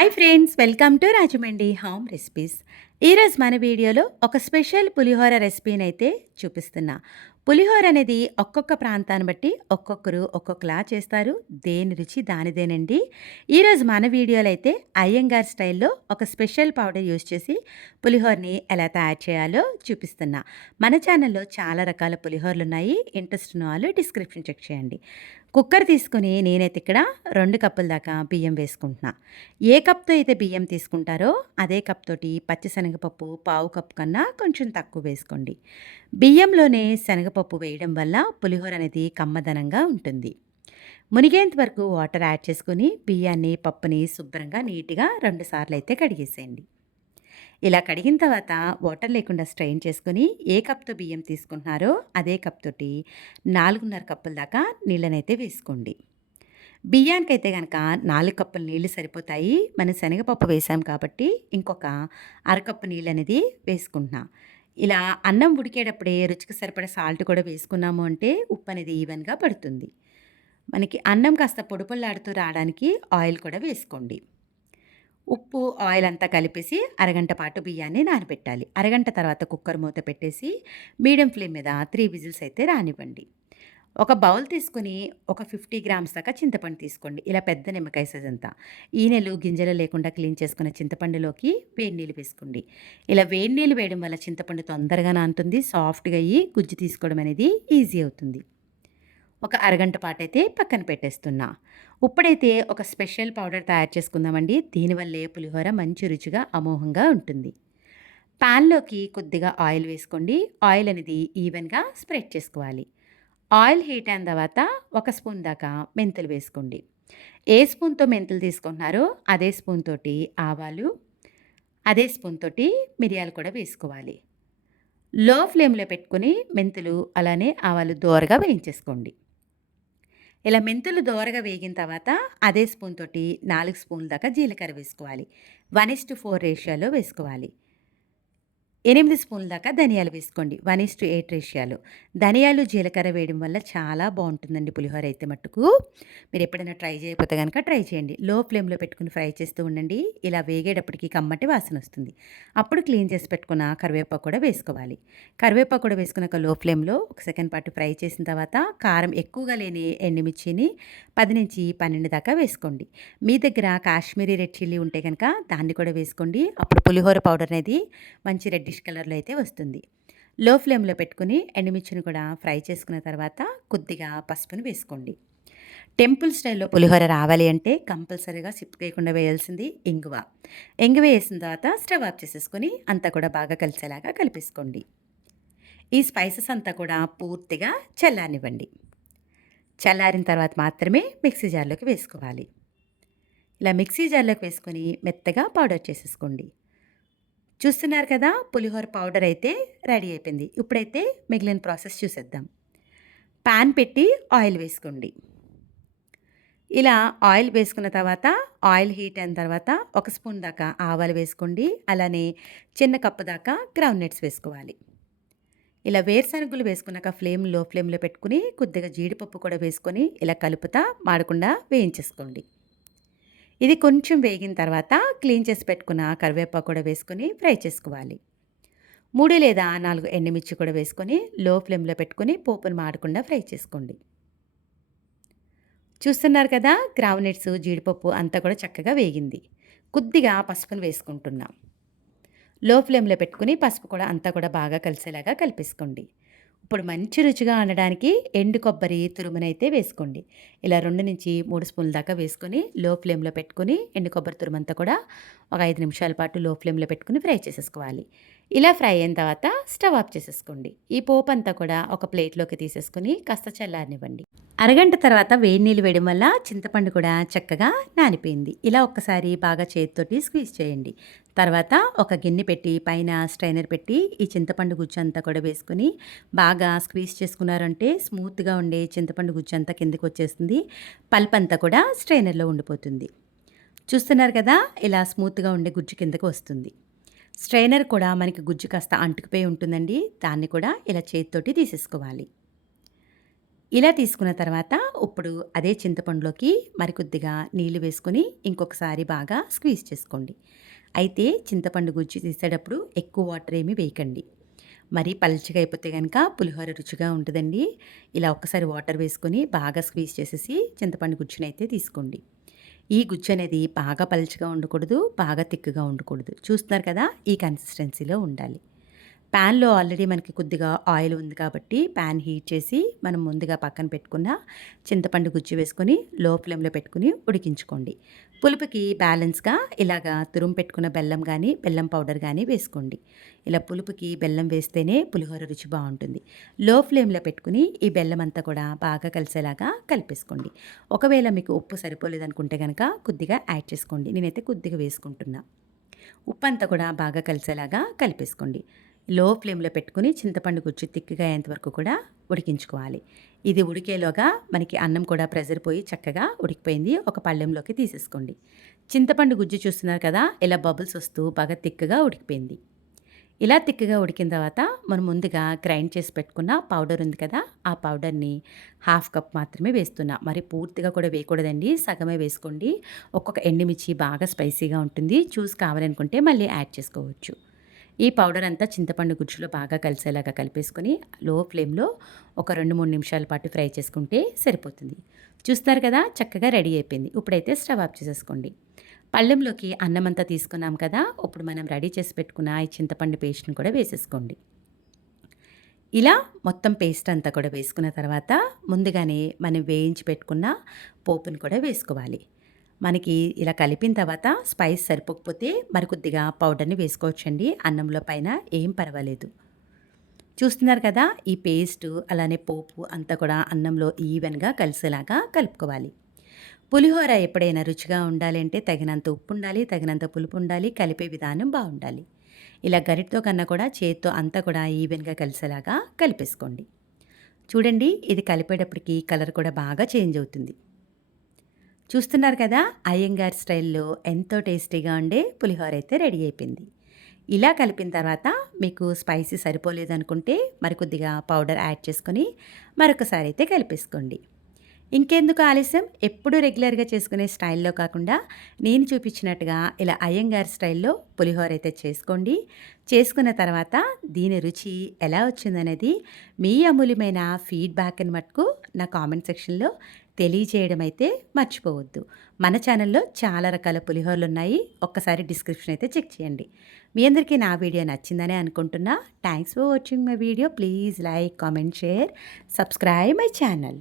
Hi friends welcome to Rajahmundry home recipes ఈరోజు మన వీడియోలో ఒక స్పెషల్ పులిహోర రెసిపీని అయితే చూపిస్తున్నా. పులిహోర అనేది ఒక్కొక్క ప్రాంతాన్ని బట్టి ఒక్కొక్కరు ఒక్కొక్కలా చేస్తారు. దేని రుచి దానిదేనండి. ఈరోజు మన వీడియోలో అయితే అయ్యంగార్ స్టైల్లో ఒక స్పెషల్ పౌడర్ యూస్ చేసి పులిహోరని ఎలా తయారు చేయాలో చూపిస్తున్నా. మన ఛానల్లో చాలా రకాల పులిహోరలు ఉన్నాయి ఇంట్రెస్ట్ ఉన్న వాళ్ళు డిస్క్రిప్షన్ చెక్ చేయండి. కుక్కర్ తీసుకుని నేనైతే ఇక్కడ రెండు కప్పుల దాకా బియ్యం వేసుకుంటున్నా. ఏ కప్తో అయితే బియ్యం తీసుకుంటారో అదే కప్ తోటి పచ్చిశనగపప్పు పావు కప్పు కన్నా కొంచెం తక్కువ వేసుకోండి. బియ్యంలోనే శనగపప్పు వేయడం వల్ల పులిహోర అనేది కమ్మదనంగా ఉంటుంది. మునిగేంత వరకు వాటర్ యాడ్ చేసుకుని బియ్యాన్ని పప్పుని శుభ్రంగా నీట్గా రెండుసార్లు అయితే కడిగేసేయండి. ఇలా కడిగిన తర్వాత వాటర్ లేకుండా స్ట్రెయిన్ చేసుకుని ఏ కప్తో బియ్యం తీసుకుంటున్నారో అదే కప్ తోటి నాలుగున్నర కప్పుల దాకా నీళ్ళనైతే వేసుకోండి. బియ్యానికైతే కనుక నాలుగు కప్పుల నీళ్ళు సరిపోతాయి. మనం శనగపప్పు వేసాం కాబట్టి ఇంకొక అరకప్పు నీళ్ళు అనేది వేసుకుంటున్నా. ఇలా అన్నం ఉడికేటప్పుడే రుచికి సరిపడే సాల్ట్ కూడా వేసుకున్నాము అంటే ఉప్పు అనేది ఈవెన్గా పడుతుంది. మనకి అన్నం కాస్త పొడిపొల్లాడుతూ రావడానికి ఆయిల్ కూడా వేసుకోండి. ఉప్పు ఆయిల్ అంతా కలిపేసి అరగంట పాటు బియ్యాన్ని నానబెట్టాలి. అరగంట తర్వాత కుక్కర్ మూత పెట్టేసి మీడియం ఫ్లేమ్ మీద త్రీ విజిల్స్ అయితే రానివ్వండి. ఒక బౌల్ తీసుకుని ఒక ఫిఫ్టీ గ్రామ్స్ దాకా చింతపండు తీసుకోండి. ఇలా పెద్ద నిమ్మకాయ సైజ్ అంతా. ఈనెలు గింజలు లేకుండా క్లీన్ చేసుకున్న చింతపండులోకి వేడి నీళ్ళు వేసుకోండి. ఇలా వేడి నీళ్ళు వేయడం వల్ల చింతపండు తొందరగా నానుతుంది సాఫ్ట్గా అయ్యి గుజ్జు తీసుకోవడం అనేది ఈజీ అవుతుంది. ఒక అరగంట పాటు అయితే పక్కన పెట్టేస్తున్నా. ఇప్పుడైతే ఒక స్పెషల్ పౌడర్ తయారు చేసుకుందామండి. దీనివల్లే పులిహోర మంచి రుచిగా అమోఘంగా ఉంటుంది. ప్యాన్లోకి కొద్దిగా ఆయిల్ వేసుకోండి. ఆయిల్ అనేది ఈవెన్గా స్ప్రెడ్ చేసుకోవాలి. ఆయిల్ హీట్ అయిన తర్వాత ఒక స్పూన్ దాకా మెంతులు వేసుకోండి. ఏ స్పూన్తో మెంతులు తీసుకుంటున్నారో అదే స్పూన్ తోటి ఆవాలు అదే స్పూన్ తోటి మిరియాలు కూడా వేసుకోవాలి. లో ఫ్లేమ్లో పెట్టుకుని మెంతులు అలానే ఆవాలు దోరగా వేయించేసుకోండి. ఇలా మెంతులు దోరగా వేగిన తర్వాత అదే స్పూన్ తోటి నాలుగు స్పూన్ల దాకా జీలకర్ర వేసుకోవాలి. వన్ ఇస్ టు ఫోర్ రేషియోలో వేసుకోవాలి. ఎనిమిది స్పూన్ల దాకా ధనియాలు వేసుకోండి. వన్ ఇస్ టు ఎయిట్ రేషియాలు. ధనియాలు జీలకర్ర వేయడం వల్ల చాలా బాగుంటుందండి పులిహోర అయితే మట్టుకు. మీరు ఎప్పుడైనా ట్రై చేయకపోతే కనుక ట్రై చేయండి. లో ఫ్లేమ్లో పెట్టుకుని ఫ్రై చేస్తూ ఉండండి. ఇలా వేగేటప్పటికి కమ్మటి వాసన వస్తుంది. అప్పుడు క్లీన్ చేసి పెట్టుకున్న కరివేపాకు కూడా వేసుకోవాలి. కరివేపాకు కూడా వేసుకున్నాక లో ఫ్లేమ్లో ఒక సెకండ్ పాటు ఫ్రై చేసిన తర్వాత కారం ఎక్కువగా లేని ఎండుమిర్చిని పది నుంచి పన్నెండు దాకా వేసుకోండి. మీ దగ్గర కాశ్మీరీ రెడ్ చిల్లీ ఉంటే కనుక దాన్ని కూడా వేసుకోండి. అప్పుడు పులిహోర పౌడర్ అనేది మంచి రెడ్డిష్ కలర్లో అయితే వస్తుంది. లో ఫ్లేమ్లో పెట్టుకుని ఎండుమిర్చిని కూడా ఫ్రై చేసుకున్న తర్వాత కొద్దిగా పసుపుని వేసుకోండి. టెంపుల్ స్టైల్లో పులిహోర రావాలి అంటే కంపల్సరీగా సిప్ వేయకుండా వేయాల్సింది ఇంగువ ఇంగువ వేసిన తర్వాత స్టవ్ ఆఫ్ చేసేసుకొని అంతా కూడా బాగా కలిసేలాగా కలిపేసుకోండి. ఈ స్పైసెస్ అంతా కూడా పూర్తిగా చల్లారనివ్వండి. చల్లారిన తర్వాత మాత్రమే మిక్సీ జార్లోకి వేసుకోవాలి. ఇలా మిక్సీ జార్లోకి వేసుకొని మెత్తగా పౌడర్ చేసేసుకోండి. చూస్తున్నారు కదా పులిహోర పౌడర్ అయితే రెడీ అయిపోయింది. ఇప్పుడైతే మిగిలిన ప్రాసెస్ చూసేద్దాం. ప్యాన్ పెట్టి ఆయిల్ వేసుకోండి. ఇలా ఆయిల్ వేసుకున్న తర్వాత ఆయిల్ హీట్ అయిన తర్వాత ఒక స్పూన్ దాకా ఆవాలు వేసుకోండి. అలానే చిన్న కప్పు దాకా గ్రౌండ్ నట్స్ వేసుకోవాలి. ఇలా వేరుశనగులు వేసుకున్నాక ఫ్లేమ్లో ఫ్లేమ్లో పెట్టుకుని కొద్దిగా జీడిపప్పు కూడా వేసుకొని ఇలా కలుపుతా మాడకుండా వేయించేసుకోండి. ఇది కొంచెం వేగిన తర్వాత క్లీన్ చేసి పెట్టుకున్న కరివేపాకు కూడా వేసుకొని ఫ్రై చేసుకోవాలి. మూడు లేదా నాలుగు ఎండుమిర్చి కూడా వేసుకొని లో ఫ్లేమ్లో పెట్టుకొని పోపును మాడకుండా ఫ్రై చేసుకోండి. చూస్తున్నారు కదా గ్రావునెట్స్ జీడిపప్పు అంతా కూడా చక్కగా వేగింది. కొద్దిగా పసుపును వేసుకుంటున్నాం. లో ఫ్లేమ్లో పెట్టుకుని పసుపు కూడా అంతా కూడా బాగా కలిసేలాగా కలిపేసుకోండి. ఇప్పుడు మంచి రుచిగా అనడానికి ఎండు కొబ్బరి తురుమునైతే వేసుకోండి. ఇలా రెండు నుంచి మూడు స్పూన్ల దాకా వేసుకొని లో ఫ్లేమ్లో పెట్టుకుని ఎండు కొబ్బరి తురుమంతా కూడా ఒక ఐదు నిమిషాల పాటు లో ఫ్లేమ్లో పెట్టుకుని ఫ్రై చేసేసుకోవాలి. ఇలా ఫ్రై అయిన తర్వాత స్టవ్ ఆఫ్ చేసేసుకోండి. ఈ పోపు అంతా కూడా ఒక ప్లేట్లోకి తీసేసుకొని కాస్త చల్లారనివ్వండి. అరగంట తర్వాత వేడి నీళ్ళు వేయడం వల్ల చింతపండు కూడా చక్కగా నానిపోయింది. ఇలా ఒక్కసారి బాగా చేతితోటి స్క్వీజ్ చేయండి. తర్వాత ఒక గిన్నె పెట్టి పైన స్ట్రైనర్ పెట్టి ఈ చింతపండు గుజ్జు అంతా కూడా వేసుకుని బాగా స్క్వీజ్ చేసుకున్నారంటే స్మూత్గా ఉండే చింతపండు గుజ్జు అంతా కిందకి వచ్చేస్తుంది. పల్ప్ అంతా కూడా స్ట్రైనర్లో ఉండిపోతుంది. చూస్తున్నారు కదా? ఇలా స్మూత్గా ఉండే గుజ్జు కిందకు వస్తుంది. స్ట్రైనర్ కూడా మనకి గుజ్జు కాస్త అంటుకుపోయి ఉంటుందండి. దాన్ని కూడా ఇలా చేతితోటి తీసేసుకోవాలి. ఇలా తీసుకున్న తర్వాత ఇప్పుడు అదే చింతపండులోకి మరికొద్దిగా నీళ్ళు వేసుకొని ఇంకొకసారి బాగా స్క్వీజ్ చేసుకోండి. అయితే చింతపండు గుజ్జు తీసేటప్పుడు ఎక్కువ వాటర్ ఏమీ వేయకండి. మరి పల్చగా అయిపోతే కనుక పులిహోర రుచిగా ఉంటుందండి. ఇలా ఒక్కసారి వాటర్ వేసుకొని బాగా స్క్వీజ్ చేసేసి చింతపండు గుజ్జునైతే తీసుకోండి. ఈ గుజ్జు అనేది బాగా పలుచగా ఉండకూడదు బాగా తిక్కుగా ఉండకూడదు. చూస్తున్నారు కదా ఈ కన్సిస్టెన్సీలో ఉండాలి. ప్యాన్లో ఆల్రెడీ మనకి కొద్దిగా ఆయిల్ ఉంది కాబట్టి ప్యాన్ హీట్ చేసి మనం ముందుగా పక్కన పెట్టుకున్న చింతపండు గుజ్జు వేసుకొని లో ఫ్లేమ్లో పెట్టుకుని ఉడికించుకోండి. పులుపుకి బ్యాలెన్స్గా ఇలాగా తురుము పెట్టుకున్న బెల్లం కానీ బెల్లం పౌడర్ కానీ వేసుకోండి. ఇలా పులుపుకి బెల్లం వేస్తేనే పులిహోర రుచి బాగుంటుంది. లో ఫ్లేమ్లో పెట్టుకుని ఈ బెల్లం అంతా కూడా బాగా కలిసేలాగా కలిపేసుకోండి. ఒకవేళ మీకు ఉప్పు సరిపోలేదనుకుంటే కనుక కొద్దిగా యాడ్ చేసుకోండి. నేనైతే కొద్దిగా వేసుకుంటున్నా. ఉప్పు అంతా కూడా బాగా కలిసేలాగా కలిపేసుకోండి. లో ఫ్లేమ్లో పెట్టుకుని చింతపండు గుజ్జు తిక్కిగా అయ్యేంతవరకు కూడా ఉడికించుకోవాలి. ఇది ఉడికేలోగా మనకి అన్నం కూడా ప్రెజర్ పోయి చక్కగా ఉడికిపోయింది. ఒక పళ్ళెంలోకి తీసేసుకోండి. చింతపండు గుజ్జు చూస్తున్నారు కదా ఇలా బబుల్స్ వస్తూ బాగా తిక్కగా ఉడికిపోయింది. ఇలా తిక్కగా ఉడికిన తర్వాత మనం ముందుగా గ్రైండ్ చేసి పెట్టుకున్న పౌడర్ ఉంది కదా ఆ పౌడర్ని హాఫ్ కప్ మాత్రమే వేస్తున్నా. మరి పూర్తిగా కూడా వేయకూడదండి సగమే వేసుకోండి. ఒక్కొక్క ఎండుమిర్చి బాగా స్పైసీగా ఉంటుంది. చూసి కావాలనుకుంటే మళ్ళీ యాడ్ చేసుకోవచ్చు. ఈ పౌడర్ అంతా చింతపండు గుజ్జులో బాగా కలిసేలాగా కలిపేసుకొని లో ఫ్లేమ్లో ఒక రెండు మూడు నిమిషాల పాటు ఫ్రై చేసుకుంటే సరిపోతుంది. చూస్తారు కదా చక్కగా రెడీ అయిపోయింది. ఇప్పుడైతే స్టవ్ ఆఫ్ చేసేసుకోండి. పళ్ళెంలోకి అన్నం అంతా తీసుకున్నాం కదా ఇప్పుడు మనం రెడీ చేసి పెట్టుకున్న ఈ చింతపండు పేస్ట్ని కూడా వేసేసుకోండి. ఇలా మొత్తం పేస్ట్ అంతా కూడా వేసుకున్న తర్వాత ముందుగానే మనం వేయించి పెట్టుకున్న పోపుని కూడా వేసుకోవాలి. మనకి ఇలా కలిపిన తర్వాత స్పైస్ సరిపోకపోతే మరికొద్దిగా పౌడర్ని వేసుకోవచ్చండి. అన్నంలో పైన ఏం పర్వాలేదు. చూస్తున్నారు కదా ఈ పేస్ట్ అలానే పోపు అంతా కూడా అన్నంలో ఈవెన్గా కలిసేలాగా కలుపుకోవాలి. పులిహోర ఎప్పుడైనా రుచిగా ఉండాలి అంటే తగినంత ఉప్పు ఉండాలి తగినంత పులుపు ఉండాలి కలిపే విధానం బాగుండాలి. ఇలా గరిటతో కన్నా కూడా చేత్తో అంతా కూడా ఈవెన్గా కలిసేలాగా కలిపేసుకోండి. చూడండి ఇది కలిపేటప్పటికి కలర్ కూడా బాగా చేంజ్ అవుతుంది. చూస్తున్నారు కదా అయ్యంగార్ స్టైల్లో ఎంతో టేస్టీగా ఉండే పులిహోర అయితే రెడీ అయిపోయింది. ఇలా కలిపిన తర్వాత మీకు స్పైసీ సరిపోలేదు అనుకుంటే మరికొద్దిగా పౌడర్ యాడ్ చేసుకొని మరొకసారి అయితే కలిపేసుకోండి. ఇంకెందుకు ఆలస్యం? ఎప్పుడు రెగ్యులర్గా చేసుకునే స్టైల్లో కాకుండా నేను చూపించినట్టుగా ఇలా అయ్యంగార్ స్టైల్లో పులిహోర అయితే చేసుకోండి. చేసుకున్న తర్వాత దీని రుచి ఎలా వచ్చిందనేది మీ అమూల్యమైన ఫీడ్బ్యాక్ అని మటుకు నా కామెంట్ సెక్షన్లో తెలియజేయడం అయితే మర్చిపోవద్దు. మన ఛానల్లో చాలా రకాల పులిహోరలు ఉన్నాయి ఒక్కసారి డిస్క్రిప్షన్ అయితే చెక్ చేయండి. మీ అందరికీ నా వీడియో నచ్చిందనే అనుకుంటున్నా. Thanks for watching my video please like comment share subscribe my channel